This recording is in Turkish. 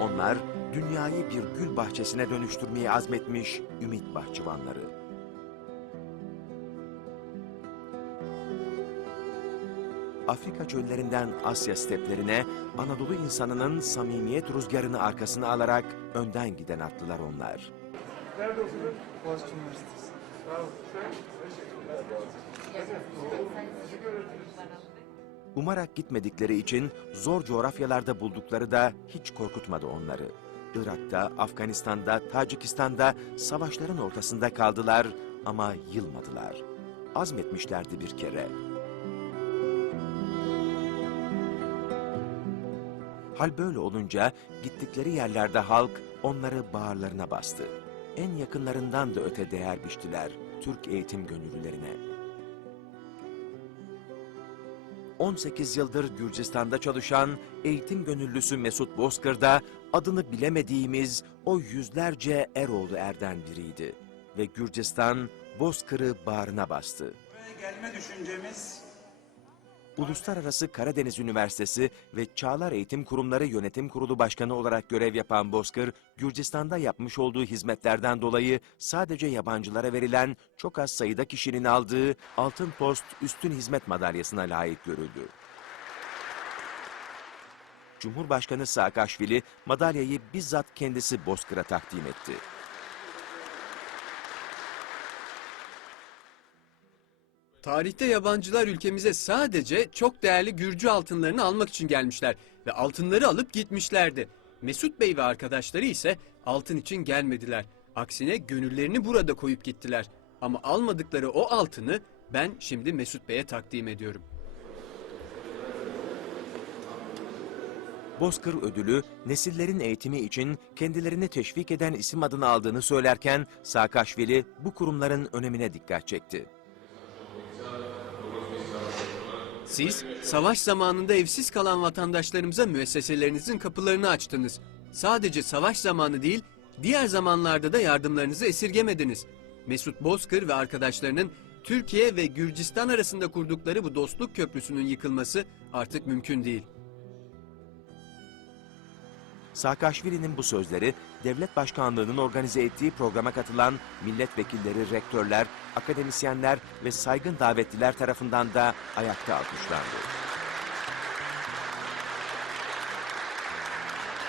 Onlar dünyayı bir gül bahçesine dönüştürmeye azmetmiş ümit bahçıvanları. Afrika çöllerinden Asya steplerine Anadolu insanının samimiyet rüzgarını arkasına alarak önden giden atlılar onlar. Nerede okudun? Boğaziçi Üniversitesi. Sağ ol. Sen? Umarak gitmedikleri için zor coğrafyalarda buldukları da hiç korkutmadı onları. Irak'ta, Afganistan'da, Tacikistan'da savaşların ortasında kaldılar ama yılmadılar. Azmetmişlerdi bir kere. Hal böyle olunca gittikleri yerlerde halk onları bağırlarına bastı. En yakınlarından da öte değer biçtiler Türk eğitim gönüllülerine. 18 yıldır Gürcistan'da çalışan eğitim gönüllüsü Mesut Bozkır da adını bilemediğimiz o yüzlerce Eroğlu erden biriydi. Ve Gürcistan Bozkır'ı bağrına bastı. Buraya gelme düşüncemiz Uluslararası Karadeniz Üniversitesi ve Çağlar Eğitim Kurumları Yönetim Kurulu Başkanı olarak görev yapan Bozkır, Gürcistan'da yapmış olduğu hizmetlerden dolayı sadece yabancılara verilen çok az sayıda kişinin aldığı Altın Post Üstün Hizmet Madalyası'na layık görüldü. Cumhurbaşkanı Saakashvili madalyayı bizzat kendisi Bozkır'a takdim etti. Tarihte yabancılar ülkemize sadece çok değerli Gürcü altınlarını almak için gelmişler ve altınları alıp gitmişlerdi. Mesut Bey ve arkadaşları ise altın için gelmediler. Aksine gönüllerini burada koyup gittiler. Ama almadıkları o altını ben şimdi Mesut Bey'e takdim ediyorum. Bozkır ödülü nesillerin eğitimi için kendilerini teşvik eden isim adını aldığını söylerken Saakashvili bu kurumların önemine dikkat çekti. Siz savaş zamanında evsiz kalan vatandaşlarımıza müesseselerinizin kapılarını açtınız. Sadece savaş zamanı değil, diğer zamanlarda da yardımlarınızı esirgemediniz. Mesut Bozkır ve arkadaşlarının Türkiye ve Gürcistan arasında kurdukları bu dostluk köprüsünün yıkılması artık mümkün değil. Saakashvili'nin bu sözleri devlet başkanlığının organize ettiği programa katılan milletvekilleri, rektörler, akademisyenler ve saygın davetliler tarafından da ayakta alkışlandı.